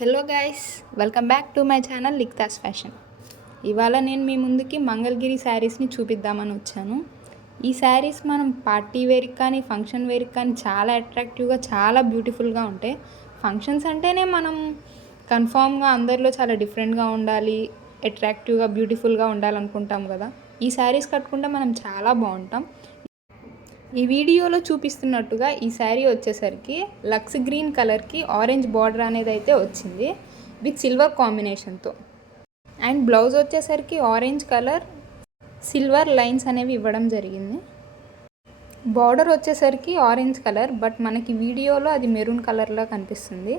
Hello guys, welcome back to my channel Likthas fashion. ఇవాళ నేను మీ ముందుకి మంగళగిరి శారీస్ని చూపిద్దామని వచ్చాను. ఈ శారీస్ మనం పార్టీ వేర్కి కానీ ఫంక్షన్ వేర్కి కానీ చాలా అట్రాక్టివ్గా చాలా బ్యూటిఫుల్గా ఉంటాయి. ఫంక్షన్స్ అంటేనే మనం కన్ఫామ్గా అందరిలో చాలా డిఫరెంట్గా ఉండాలి, అట్రాక్టివ్గా బ్యూటిఫుల్గా ఉండాలనుకుంటాం కదా. ఈ శారీస్ కట్టుకుంటే మనం చాలా బాగుంటాం. ఈ వీడియోలో చూపిస్తున్నట్టుగా ఈ శారీ వచ్చేసరికి లక్స్ గ్రీన్ కలర్కి ఆరెంజ్ బార్డర్ అనేది అయితే వచ్చింది విత్ సిల్వర్ కాంబినేషన్తో. అండ్ బ్లౌజ్ వచ్చేసరికి ఆరెంజ్ కలర్ సిల్వర్ లైన్స్ అనేవి ఇవ్వడం జరిగింది. బార్డర్ వచ్చేసరికి ఆరెంజ్ కలర్, బట్ మనకి వీడియోలో అది మెరూన్ కలర్లో కనిపిస్తుంది.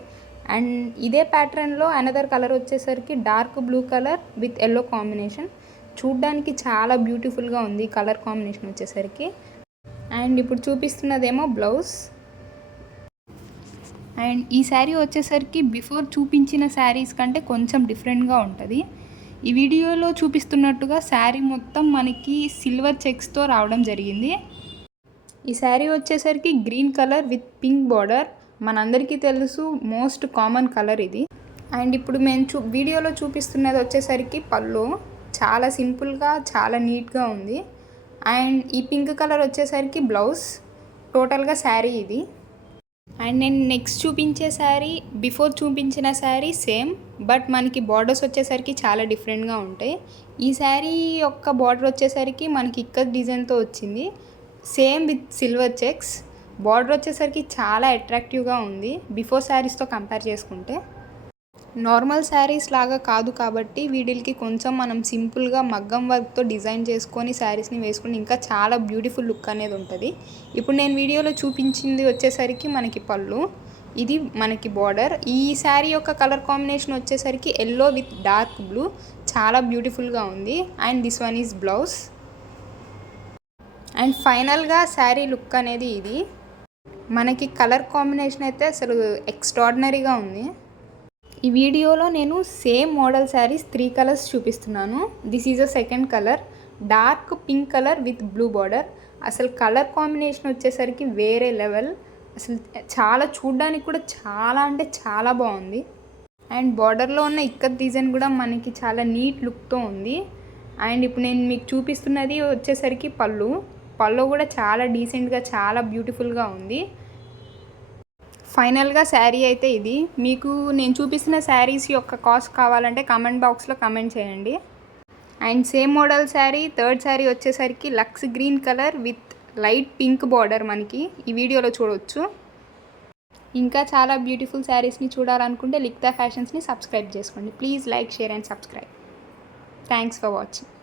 అండ్ ఇదే ప్యాటర్న్లో అనదర్ కలర్ వచ్చేసరికి dark blue colour with yellow combination. చూడ్డానికి చాలా బ్యూటిఫుల్గా ఉంది కలర్ కాంబినేషన్ వచ్చేసరికి. అండ్ ఇప్పుడు చూపిస్తున్నదేమో బ్లౌజ్. అండ్ ఈ శారీ వచ్చేసరికి బిఫోర్ చూపించిన శారీస్ కంటే కొంచెం డిఫరెంట్గా ఉంటుంది. ఈ వీడియోలో చూపిస్తున్నట్టుగా శారీ మొత్తం మనకి సిల్వర్ చెక్స్తో రావడం జరిగింది. ఈ శారీ వచ్చేసరికి green colour with pink border. మనందరికీ తెలుసు, మోస్ట్ కామన్ కలర్ ఇది. అండ్ ఇప్పుడు మేము వీడియోలో చూపిస్తున్నది వచ్చేసరికి పళ్ళు. చాలా సింపుల్గా చాలా నీట్గా ఉంది. అండ్ ఈ పింక్ కలర్ వచ్చేసరికి బ్లౌజ్. టోటల్గా శారీ ఇది. అండ్ నేను నెక్స్ట్ చూపించే శారీ బిఫోర్ చూపించిన శారీ సేమ్, బట్ మనకి బార్డర్స్ వచ్చేసరికి చాలా డిఫరెంట్గా ఉంటాయి. ఈ శారీ యొక్క బార్డర్ వచ్చేసరికి మనకి ఇక్కత్ డిజైన్తో వచ్చింది, same with silver checks. Border వచ్చేసరికి చాలా అట్రాక్టివ్గా ఉంది బిఫోర్ శారీస్తో కంపేర్ చేసుకుంటే. నార్మల్ శారీస్ లాగా కాదు కాబట్టి వీటికి కొంచెం మనం సింపుల్గా మగ్గం వర్క్తో డిజైన్ చేసుకొని శారీస్ని వేసుకుని ఇంకా చాలా బ్యూటిఫుల్ లుక్ అనేది ఉంటుంది. ఇప్పుడు నేను వీడియోలో చూపించింది వచ్చేసరికి మనకి పళ్ళు, ఇది మనకి బార్డర్. ఈ శారీ యొక్క కలర్ కాంబినేషన్ వచ్చేసరికి ఎల్లో విత్ డార్క్ బ్లూ, చాలా బ్యూటిఫుల్గా ఉంది. And this one is blouse. And ఫైనల్గా శారీ లుక్ అనేది ఇది. మనకి కలర్ కాంబినేషన్ అయితే అసలు ఎక్స్ట్రాడినరీగా ఉంది. ఈ వీడియోలో నేను సేమ్ మోడల్ శారీస్ 3 కలర్స్ చూపిస్తున్నాను. This is a second colour, dark pink colour with blue border. అసలు కలర్ కాంబినేషన్ వచ్చేసరికి వేరే లెవెల్. అసలు చాలా చూడ్డానికి కూడా చాలా అంటే చాలా బాగుంది. అండ్ బార్డర్లో ఉన్న ఇక్కత్ డిజైన్ కూడా మనకి చాలా నీట్ లుక్తో ఉంది. అండ్ ఇప్పుడు నేను మీకు చూపిస్తున్నది వచ్చేసరికి పళ్ళు కూడా చాలా డీసెంట్గా చాలా బ్యూటిఫుల్గా ఉంది. ఫైనల్గా శారీ అయితే ఇది. మీకు నేను చూపిస్తున్న శారీస్ యొక్క కాస్ట్ కావాలంటే కామెంట్ బాక్స్లో కామెంట్ చేయండి. And same model sari third sari వచ్చేసరికి looks green colour with light pink border మనకి ఈ వీడియోలో చూడవచ్చు. ఇంకా చాలా బ్యూటిఫుల్ శారీస్ని చూడాలనుకుంటే లిక్తా ఫ్యాషన్స్ని సబ్స్క్రైబ్ చేసుకోండి. Please like, share and subscribe. Thanks for watching.